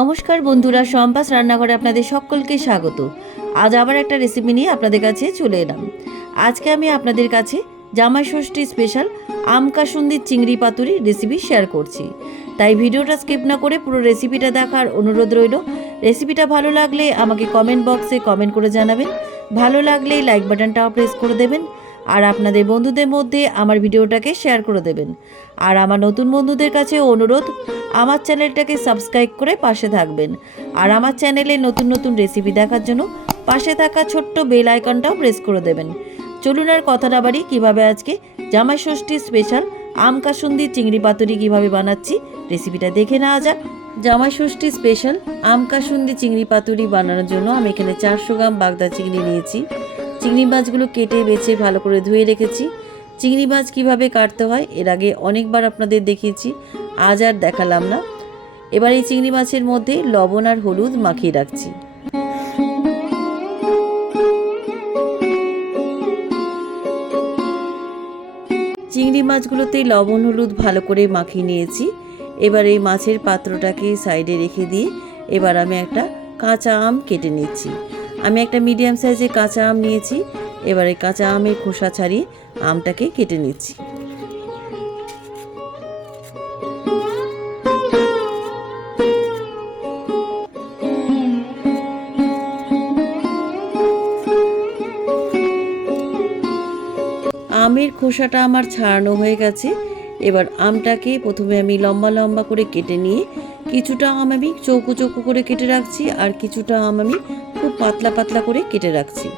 নমস্কার বন্ধুরা, সম্পাস রান্নাঘরে আপনাদের সকলকে স্বাগত। আজ আবার একটা রেসিপি নিয়ে আপনাদের কাছে চলে এলাম। আজকে আমি আপনাদের কাছে জামাই ষষ্ঠী স্পেশাল আম কাসুন্দির চিংড়ি পাতুরি রেসিপি শেয়ার করছি। তাই ভিডিওটা স্কিপ না করে পুরো রেসিপিটা দেখার অনুরোধ রইল। রেসিপিটা ভালো লাগলে আমাকে কমেন্ট বক্সে কমেন্ট করে জানাবেন। ভালো লাগলে লাইক বাটনটাও প্রেস করে দেবেন আর আপনাদের বন্ধুদের মধ্যে আমার ভিডিওটাকে শেয়ার করে দেবেন। আর আমার নতুন বন্ধুদের কাছে অনুরোধ, আমার চ্যানেলটাকে সাবস্ক্রাইব করে পাশে থাকবেন। আর আমার চ্যানেলে নতুন নতুন রেসিপি দেখার জন্য পাশে থাকা ছোট্ট বেল আইকনটাও প্রেস করে দেবেন। চলুন আর কথা না বাড়ি, কীভাবে আজকে জামাই ষষ্ঠী স্পেশাল আম কাসুন্দি চিংড়ি পাতুরি কীভাবে বানাচ্ছি রেসিপিটা দেখে নেওয়া যাক। জামাই ষষ্ঠী স্পেশাল আম কাসুন্দি চিংড়ি পাতুরি বানানোর জন্য আমি এখানে 400 গ্রাম বাগদা চিংড়ি নিয়েছি। চিংড়ি মাছগুলো কেটে বেছে ভালো করে ধুয়ে রেখেছি। চিংড়ি মাছ কীভাবে কাটতে হয় এর আগে অনেকবার আপনাদের দেখিয়েছি, আজ আর দেখালাম না। এবার এই চিংড়ি মাছের মধ্যে লবণ আর হলুদ মাখিয়ে রাখছি। চিংড়ি মাছগুলোতে লবণ হলুদ ভালো করে মাখিয়ে নিয়েছি। এবার এই মাছের পাত্রটাকে সাইডে রেখে দিয়ে এবার আমি একটা কাঁচা আম কেটে নিচ্ছি। আমি একটা মিডিয়াম সাইজের কাঁচা আম নিয়েছি। এবার এই কাঁচা আমের খোসা ছাড়িয়ে আমটাকে কেটে নিচ্ছি। আমের খোসাটা আমার ছাড়ানো হয়ে গেছে। এবার আমটাকে প্রথমে আমি লম্বা লম্বা করে কেটে নিয়ে কিছুটা আম আমি চৌকো চৌকো করে কেটে রাখছি আর কিছুটা আম আমি খুব পাতলা পাতলা করে কেটে রাখছি।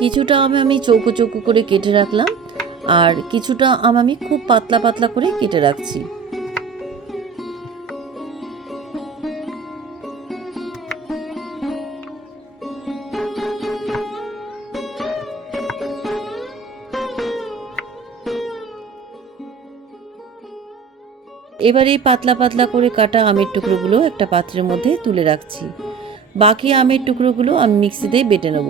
কিছুটা আম আমি চৌকো চৌকো করে কেটে রাখলাম আর কিছুটা আম আমি খুব পাতলা পাতলা করে কেটে রাখছি। এবার এই পাতলা পাতলা করে কাটা আমের টুকরোগুলো একটা পাত্রের মধ্যে তুলে রাখছি। বাকি আমের টুকরোগুলো আমি মিক্সিতে বেটে নেব।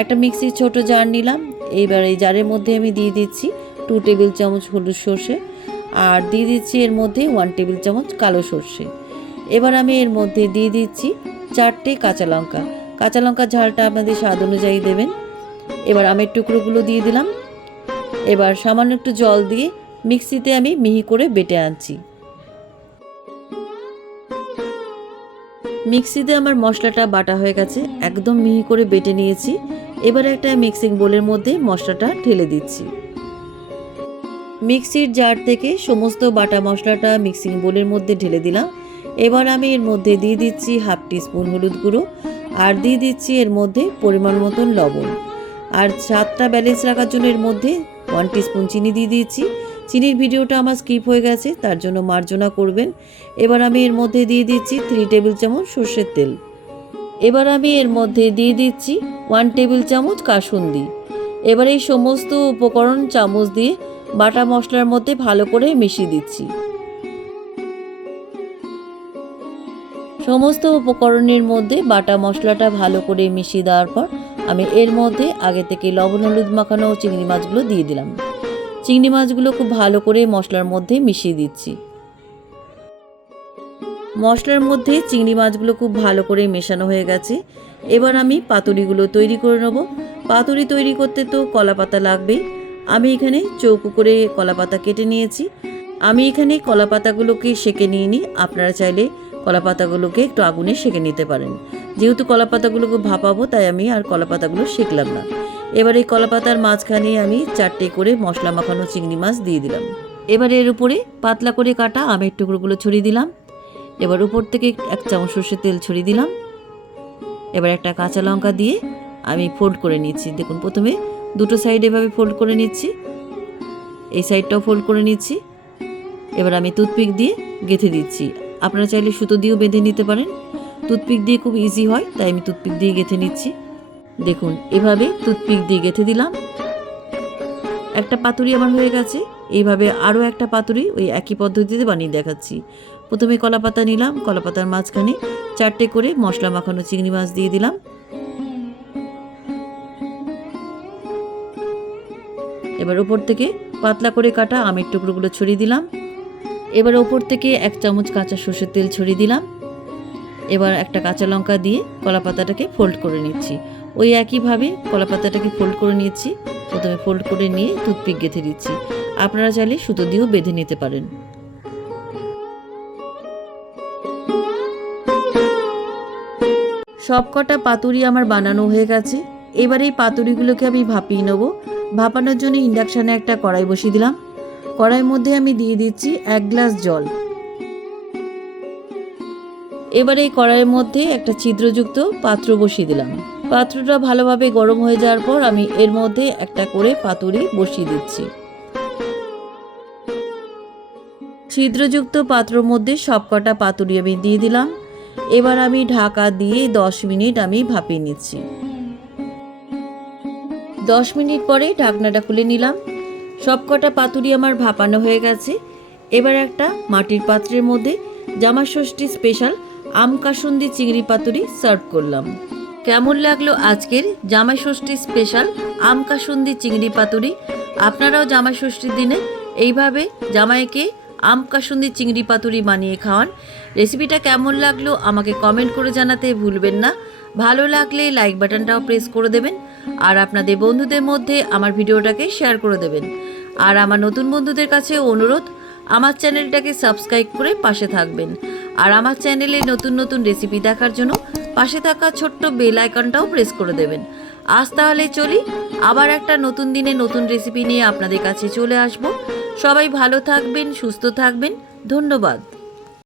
একটা মিক্সির ছোট জার নিলাম। এইবার এই জারের মধ্যে আমি দিয়ে দিচ্ছি 2 টেবিল চামচ হলুদ সর্ষে আর দিয়ে দিচ্ছি এর মধ্যে 1 টেবিল চামচ কালো সর্ষে। এবার আমি এর মধ্যে দিয়ে দিচ্ছি 4টে কাঁচা লঙ্কা। কাঁচা লঙ্কার ঝালটা আপনাদের স্বাদ অনুযায়ী দেবেন। এবার আমের টুকরোগুলো দিয়ে দিলাম। এবার সামান্য একটু জল দিয়ে মিক্সিতে আমি মিহি করে বেটে আনছি। মিক্সিতে আমার মশলাটা বাটা হয়ে গেছে, একদম মিহি করে বেটে নিয়েছি। এবার একটা মিক্সিং বোলের মধ্যে মশলাটা ঢেলে দিচ্ছি। মিক্সির জার থেকে সমস্ত বাটা মশলাটা মিক্সিং বোলের মধ্যে ঢেলে দিলাম। এবার আমি এর মধ্যে দিয়ে দিচ্ছি 1/2 টিস্পুন হলুদ গুঁড়ো আর দিয়ে দিচ্ছি এর মধ্যে পরিমাণ মতন লবণ। আর স্বাদটা ব্যালেন্স রাখার জন্য এর মধ্যে 1 টিস্পুন চিনি দিয়ে দিচ্ছি। চিনির ভিডিওটা আমার স্কিপ হয়ে গেছে, তার জন্য মার্জনা করবেন। এবার আমি এর মধ্যে দিয়ে দিচ্ছি 3 টেবিল চামচ সর্ষের তেল। এবার আমি এর মধ্যে দিয়ে দিচ্ছি 1 টেবিল চামচ কাসুন্দি। এবার এই সমস্ত উপকরণ চামচ দিয়ে বাটা মশলার মধ্যে ভালো করে মিশিয়ে দিচ্ছি। সমস্ত উপকরণের মধ্যে বাটা মশলাটা ভালো করে মিশিয়ে দেওয়ার পর আমি এর মধ্যে আগে থেকে লবণ হলুদ মাখানো চিংড়ি মাছগুলো দিয়ে দিলাম। চিংড়ি মাছগুলো খুব ভালো করে মশলার মধ্যে মিশিয়ে দিচ্ছি। মশলার মধ্যে চিংড়ি মাছগুলো খুব ভালো করে মেশানো হয়ে গেছে। এবার আমি পাতুরিগুলো তৈরি করে নেব। পাতুরি তৈরি করতে তো কলা পাতা লাগবেই। আমি এখানে চৌকো করে কলা পাতা কেটে নিয়েছি। আমি এখানে কলা পাতাগুলোকে সেঁকে নিইনি, আপনারা চাইলে কলা পাতাগুলোকে একটু আগুনে সেঁকে নিতে পারেন। যেহেতু কলা পাতাগুলোকে ভাপাবো তাই আমি আর কলা পাতাগুলো সেঁকলাম না। এবার এই কলা পাতার মাঝখানে আমি 4টে করে মশলা মাখানো চিংড়ি মাছ দিয়ে দিলাম। এবার এর উপরে পাতলা করে কাটা আমের টুকরোগুলো ছড়িয়ে দিলাম। এবার উপর থেকে 1 চামচ সর্ষের তেল ছড়িয়ে দিলাম। এবার একটা কাঁচা লঙ্কা দিয়ে আমি ফোল্ড করে নিচ্ছি। দেখুন, প্রথমে দুটো সাইড এভাবে ফোল্ড করে নিচ্ছি, এই সাইডটাও ফোল্ড করে নিচ্ছি। এবার আমি টুথপিক দিয়ে গেঁথে দিচ্ছি। আপনারা চাইলে সুতো দিয়েও বেঁধে নিতে পারেন। টুথপিক দিয়ে খুব ইজি হয়, তাই আমি টুথপিক দিয়ে গেঁথে নিচ্ছি। দেখুন, এভাবে টুথপিক দিয়ে গেঁথে দিলাম। একটা পাতুরি আমার হয়ে গেছে। এইভাবে আরও একটা পাতুরি ওই একই পদ্ধতিতে বানিয়ে দেখাচ্ছি। প্রথমে কলা পাতা নিলাম, কলা পাতার মাঝখানে 4টে করে মশলা মাখানো চিংড়ি মাছ দিয়ে দিলাম। এবার ওপর থেকে পাতলা করে কাটা আমের টুকরোগুলো ছড়িয়ে দিলাম। এবার ওপর থেকে 1 চামচ কাঁচা সর্ষের তেল ছড়িয়ে দিলাম। এবার একটা কাঁচা লঙ্কা দিয়ে কলা পাতাটাকে ফোল্ড করে নিচ্ছি। ওই একইভাবে কলা পাতাটাকে ফোল্ড করে নিচ্ছি। প্রথমে ফোল্ড করে নিয়ে টুথপিক গেঁথে দিচ্ছি। আপনারা চাইলে সুতো দিয়েও বেঁধে নিতে পারেন। সবকটা পাতুরি আমার বানানো হয়ে গেছে। এবার এই পাতুরিগুলোকে আমি ভাপিয়ে নেব। ভাপানোর জন্য ইন্ডাকশানে একটা কড়াই বসিয়ে দিলাম। কড়াইয়ের মধ্যে আমি দিয়ে দিচ্ছি 1 গ্লাস জল। এবার এই কড়াইয়ের মধ্যে একটা ছিদ্রযুক্ত পাত্র বসিয়ে দিলাম। পাত্রটা ভালোভাবে গরম হয়ে যাওয়ার পর আমি এর মধ্যে একটা করে পাতুরি বসিয়ে দিচ্ছি। ছিদ্রযুক্ত পাত্রের মধ্যে সবকটা পাতুরি আমি দিয়ে দিলাম। এবার আমি ঢাকা দিয়ে 10 মিনিট আমি ভাপিয়ে নিচ্ছি। 10 মিনিট পরে ঢাকনাটা খুলে নিলাম। সবকটা পাতুরি আমার ভাপানো হয়ে গেছে। এবার একটা মাটির পাত্রের মধ্যে জামাই ষষ্ঠী স্পেশাল আম কাসুন্দি চিংড়ি পাতুরি সার্ভ করলাম। কেমন লাগলো আজকের জামাই ষষ্ঠী স্পেশাল আম কাসুন্দি চিংড়ি পাতুরি? আপনারাও জামাই ষষ্ঠীর দিনে এইভাবে জামাইকে আম কাসুন্দি চিংড়ি পাতুরি বানিয়ে খাওয়ান। রেসিপিটা কেমন লাগলো আমাকে কমেন্ট করে জানাতে ভুলবেন না। ভালো লাগলে লাইক বাটনটাও প্রেস করে দেবেন, আর আপনাদের বন্ধুদের মধ্যে আমার ভিডিওটাকে শেয়ার করে দেবেন। আর আমার নতুন বন্ধুদের কাছে অনুরোধ, আমার চ্যানেলটাকে সাবস্ক্রাইব করে পাশে থাকবেন। আর আমার চ্যানেলে নতুন নতুন রেসিপি দেখার জন্য পাশে থাকা ছোট্ট বেল আইকনটাও প্রেস করে দেবেন। আজ তাহলে চলি, আবার একটা নতুন দিনে নতুন রেসিপি নিয়ে আপনাদের কাছে চলে আসব। সবাই ভালো থাকবেন, সুস্থ থাকবেন। ধন্যবাদ।